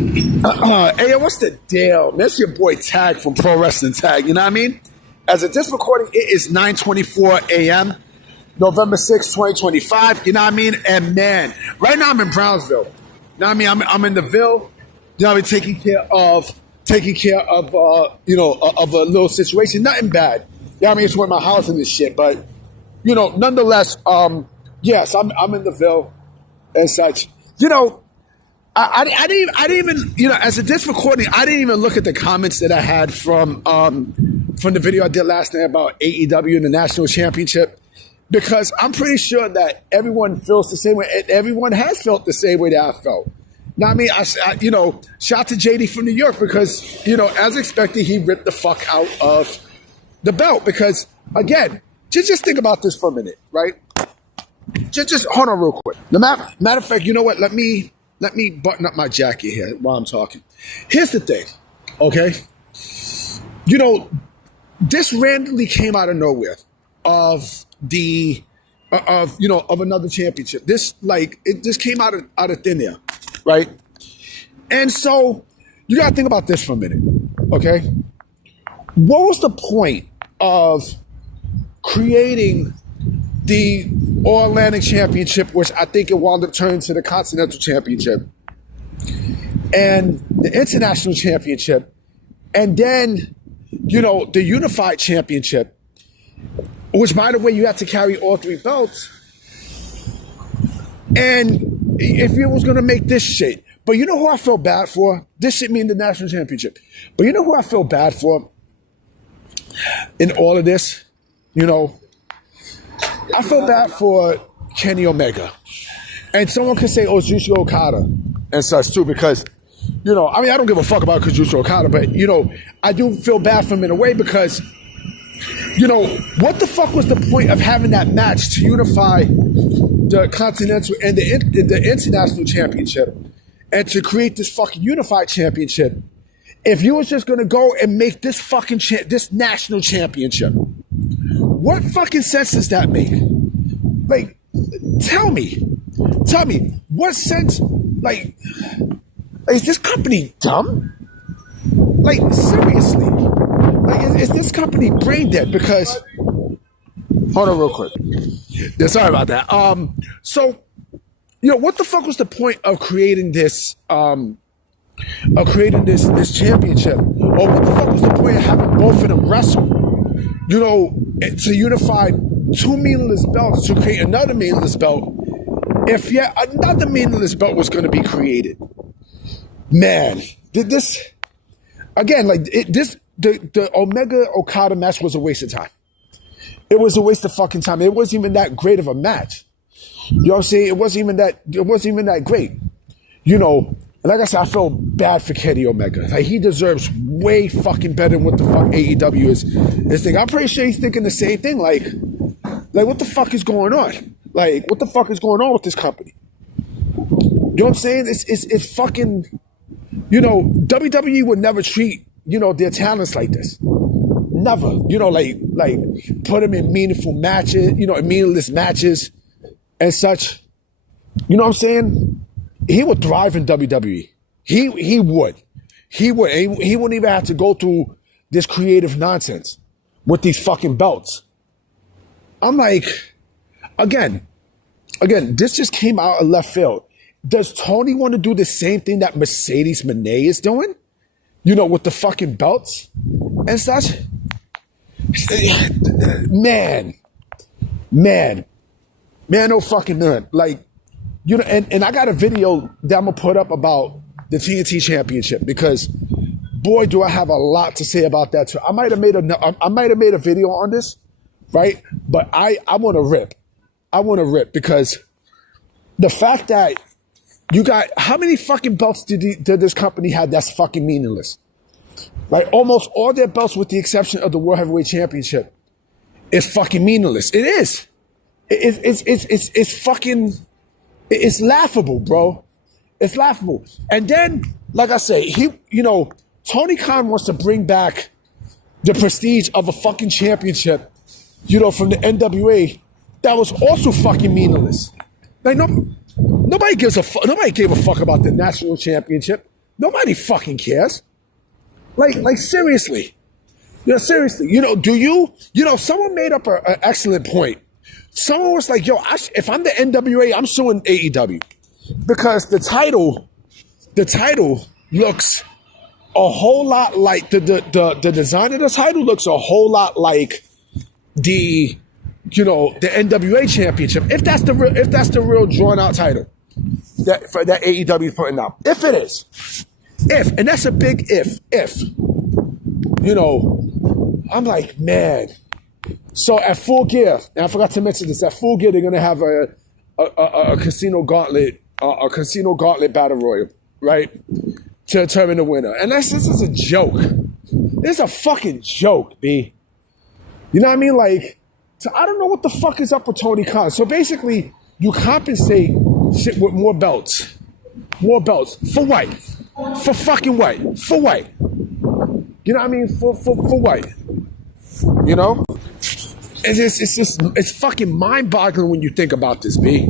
Hey, what's the deal? That's your boy Tag from Pro Wrestling Tag. You know what I mean? As of this recording, it is 9:24 a.m., November 6, 2025. You know what I mean? And man, right now I'm in Brownsville. You know what I mean? I'm in the Ville. You know what I mean? Taking care of of a little situation. Nothing bad. You know what I mean? It's with my house and this shit, but nonetheless, yes, I'm in the Ville and such. I didn't even, as of this recording, I didn't even look at the comments that I had from the video I did last night about AEW and the National Championship, because I'm pretty sure that everyone feels the same way. Everyone has felt the same way that I felt. Now, I mean, shout to JD from New York because, as expected, he ripped the fuck out of the belt because, again, just think about this for a minute, right? Just hold on real quick. Matter of fact, you know what? Let me button up my jacket here while I'm talking. Here's the thing, okay? This randomly came out of nowhere of another championship. It just came out of thin air, right? And so you gotta think about this for a minute, okay? What was the point of creating the All-Atlantic Championship, which I think it wound up turning to the Continental Championship, and the International Championship, and then, the Unified Championship, which, by the way, you have to carry all three belts, and if you was going to make this shit, but you know who I feel bad for? This shit mean the National Championship. But you know who I feel bad for in all of this? I feel bad for Kenny Omega. And someone could say, it's Yujiro Okada and such too, because, I don't give a fuck about Yujiro Okada, but, I do feel bad for him in a way because, what the fuck was the point of having that match to unify the Continental and the International Championship and to create this fucking unified championship if you was just going to go and make this fucking this national championship? What fucking sense does that make? Like, tell me, what sense, is this company dumb? Like, seriously, is this company brain dead? Because, hold on real quick. Yeah, sorry about that. So, what the fuck was the point of creating this, this championship? Or what the fuck was the point of having both of them wrestle? To unify two meaningless belts to create another meaningless belt, if yet another meaningless belt was going to be created. Man, this again, the Omega Okada match was a waste of time. It was a waste of fucking time. It wasn't even that great of a match. You know what I'm saying? It wasn't even that great. And like I said, I feel bad for Kenny Omega. Like, he deserves way fucking better than what the fuck AEW is thinking. I'm pretty sure he's thinking the same thing. Like, what the fuck is going on? Like, what the fuck is going on with this company? You know what I'm saying? It's fucking, WWE would never treat, their talents like this. Never. Like put them in meaningful matches, meaningless matches and such. You know what I'm saying? He would thrive in WWE. He would. He wouldn't even have to go through this creative nonsense with these fucking belts. I'm like, again, this just came out of left field. Does Tony want to do the same thing that Mercedes Moné is doing? With the fucking belts and such? Man, no fucking man. Like, and I got a video that I'm gonna put up about the TNT Championship because, boy, do I have a lot to say about that too. I might have made a video on this, right? But I want to rip. I want to rip because the fact that you got how many fucking belts did this company have that's fucking meaningless? Right? Almost all their belts, with the exception of the World Heavyweight Championship, is fucking meaningless. It is. It's fucking. It's laughable, bro. It's laughable. And then, like I say, Tony Khan wants to bring back the prestige of a fucking championship, from the NWA that was also fucking meaningless. Like, nobody gave a fuck about the national championship. Nobody fucking cares. Like seriously. Seriously. Someone made up an excellent point. Someone was like, if I'm the NWA, I'm suing AEW. Because the title looks a whole lot like the design of the title looks a whole lot like the NWA championship. If that's the real drawn out title that AEW is putting out. If it is. And that's a big if. I'm like, man. So at Full Gear, and I forgot to mention this, at Full Gear they're gonna have a casino gauntlet, a casino gauntlet battle royal, right? To determine the winner. And this is a joke. It's a fucking joke, B. You know what I mean? Like, so I don't know what the fuck is up with Tony Khan. So basically, you compensate shit with more belts. More belts. For what? For fucking what? For what? You know what I mean? For what? It's fucking mind-boggling when you think about this, B.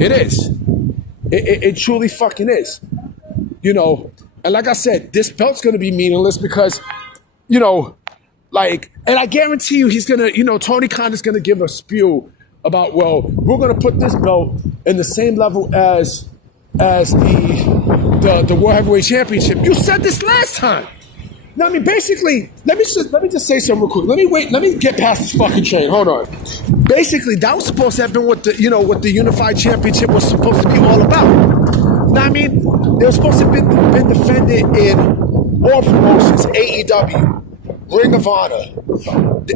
It is. It truly fucking is. And like I said, this belt's gonna be meaningless because, and I guarantee you he's gonna, Tony Khan is gonna give a spew about, well, we're gonna put this belt in the same level as the World Heavyweight Championship. You said this last time. Now, I mean, basically, let me just say something real quick. Let me get past this fucking train. Hold on. Basically, that was supposed to have been what the Unified Championship was supposed to be all about. Now, I mean, they were supposed to have been defended in all promotions: AEW, Ring of Honor,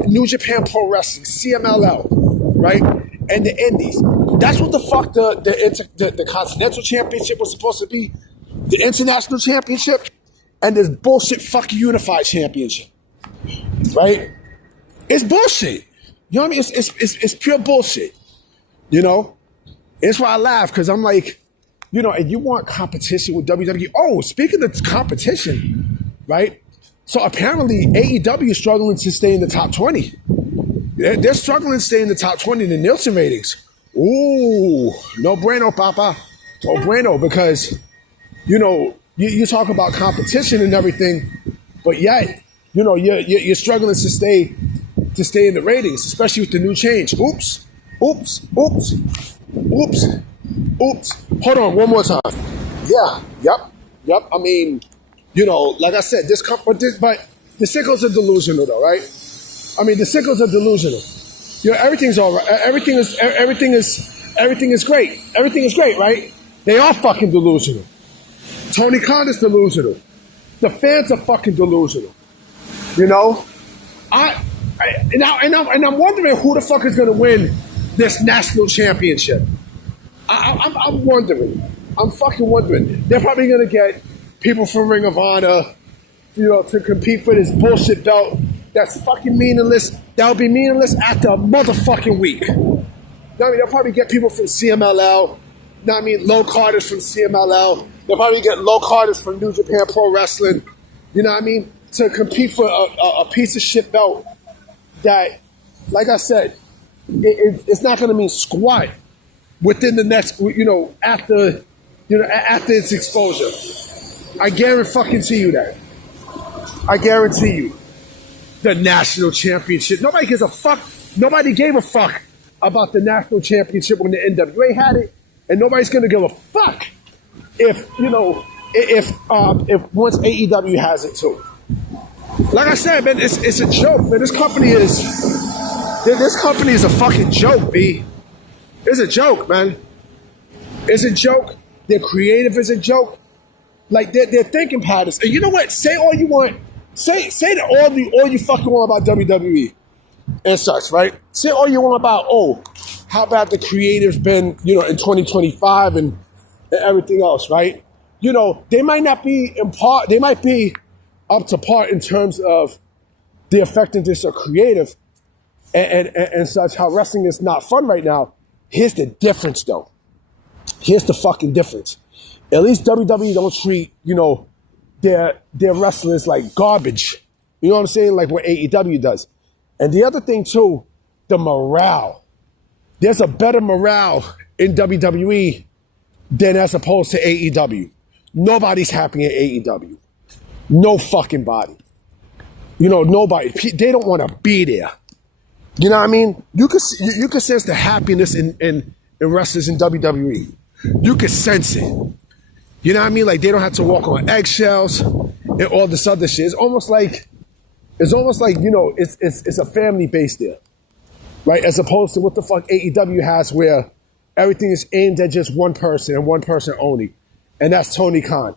New Japan Pro Wrestling, CMLL, right, and the Indies. That's what the fuck the Continental Championship was supposed to be, the International Championship, and this bullshit fucking Unified Championship, right? It's bullshit. You know what I mean? It's pure bullshit. It's why I laugh, because I'm like, and you want competition with WWE. Oh, speaking of competition, right? So apparently AEW is struggling to stay in the top 20. They're struggling to stay in the top 20 in the Nielsen ratings. Ooh, no bueno, papa. No bueno, because, you talk about competition and everything, but yet, you're struggling to stay in the ratings, especially with the new change. Oops. Hold on, one more time. Yeah, yep. I mean, like I said, but the sickles are delusional, though, right? I mean, the sickles are delusional. Everything's all right. Everything is great. Everything is great, right? They are fucking delusional. Tony Khan is delusional. The fans are fucking delusional. I'm wondering who the fuck is going to win this national championship. I'm wondering. I'm fucking wondering. They're probably going to get people from Ring of Honor, to compete for this bullshit belt that's fucking meaningless. That'll be meaningless after a motherfucking week. They'll probably get people from CMLL. Low carders from CMLL. They'll probably get low carders from New Japan Pro Wrestling. To compete for a piece of shit belt that, like I said, it's not going to mean squat within the next, after its exposure. I guarantee you that. I guarantee you. The national championship. Nobody gives a fuck. Nobody gave a fuck about the national championship when the NWA had it, and nobody's going to give a fuck if once AEW has it too. Like I said, man, it's a joke, man. This company is a fucking joke, B. It's a joke, man. It's a joke. Their creative is a joke. Like their thinking patterns. And you know what? Say all you want. Say that all you fucking want about WWE and such, right? Say all you want about, how bad the creative's been, in 2025 and everything else, right? They might not be they might be up to par in terms of the effectiveness of creative and such, how wrestling is not fun right now. Here's the difference, though. Here's the fucking difference. At least WWE don't treat, their wrestlers like garbage. You know what I'm saying? Like what AEW does. And the other thing, too, the morale. There's a better morale in WWE than as opposed to AEW. Nobody's happy in AEW. No fucking body. You know, nobody. They don't want to be there. You know what I mean? You could sense the happiness in wrestlers in WWE. You could sense it. You know what I mean? Like they don't have to walk on eggshells and all this other shit. It's almost like you know, it's a family base there, right? As opposed to what the fuck AEW has, where everything is aimed at just one person and one person only, and that's Tony Khan.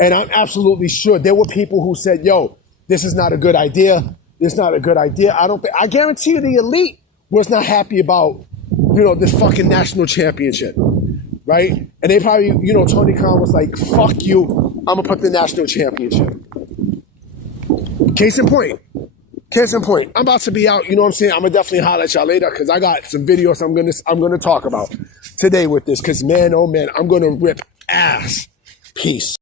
And I'm absolutely sure there were people who said, "Yo, this is not a good idea. This is not a good idea." I guarantee you, the Elite was not happy about, you know, this fucking national championship, right? And they probably, you know, Tony Khan was like, "Fuck you, I'm gonna put the national championship." Case in point. I'm about to be out, you know what I'm saying? I'm gonna definitely holler at y'all later because I got some videos I'm gonna talk about today with this. Because man, oh man, I'm gonna rip ass. Peace.